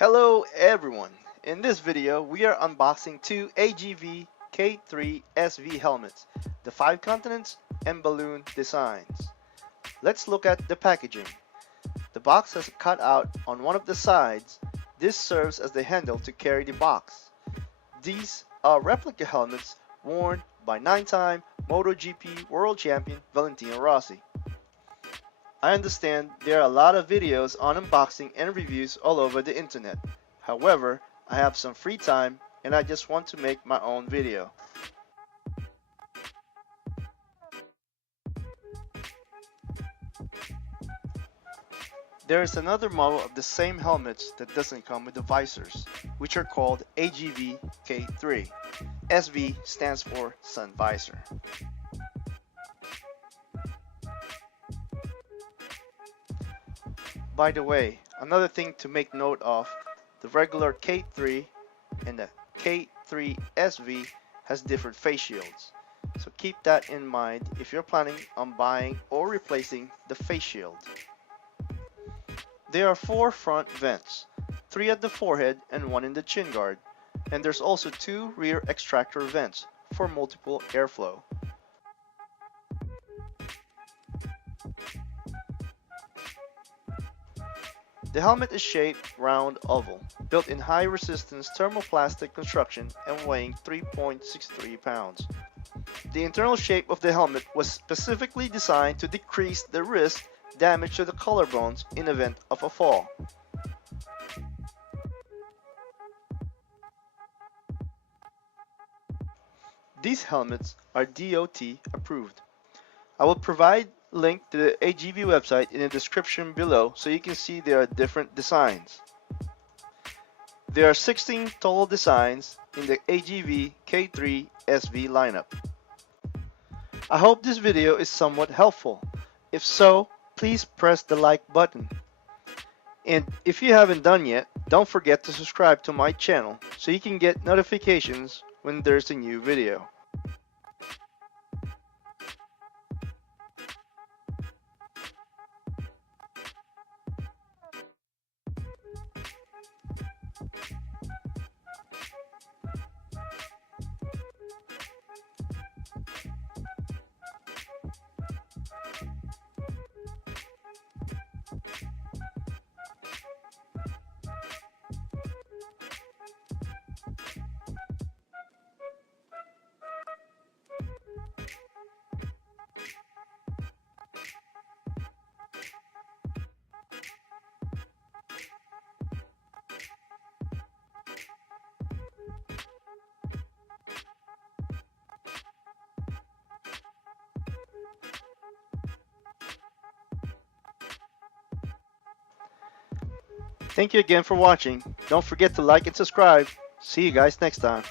Hello everyone! In this video, we are unboxing two AGV K3 SV helmets, the 5 continents and balloon designs. Let's look at the packaging. The box has a cutout on one of the sides. This serves as the handle to carry the box. These are replica helmets worn by 9-time MotoGP World Champion Valentino Rossi. I understand there are a lot of videos on unboxing and reviews all over the internet. However, I have some free time and I just want to make my own video. There is another model of the same helmets that doesn't come with the visors, which are called AGV K3. SV stands for sun visor. By the way, another thing to make note of, the regular K3 and the K3 SV has different face shields. So keep that in mind if you're planning on buying or replacing the face shield. There are 4 front vents, 3 at the forehead and 1 in the chin guard, and there's also 2 rear extractor vents for multiple airflow. The helmet is shaped round oval, built in high resistance thermoplastic construction and weighing 3.63 pounds. The internal shape of the helmet was specifically designed to decrease the risk damage to the collarbones in event of a fall. These helmets are DOT approved. I will provide a link to the AGV website in the description below so you can see there are different designs. There are 16 total designs in the AGV K3 SV lineup. I hope this video is somewhat helpful. If so, please press the like button. And if you haven't done yet, don't forget to subscribe to my channel so you can get notifications when there's a new video. Thank you again for watching. Don't forget to like and subscribe. See you guys next time.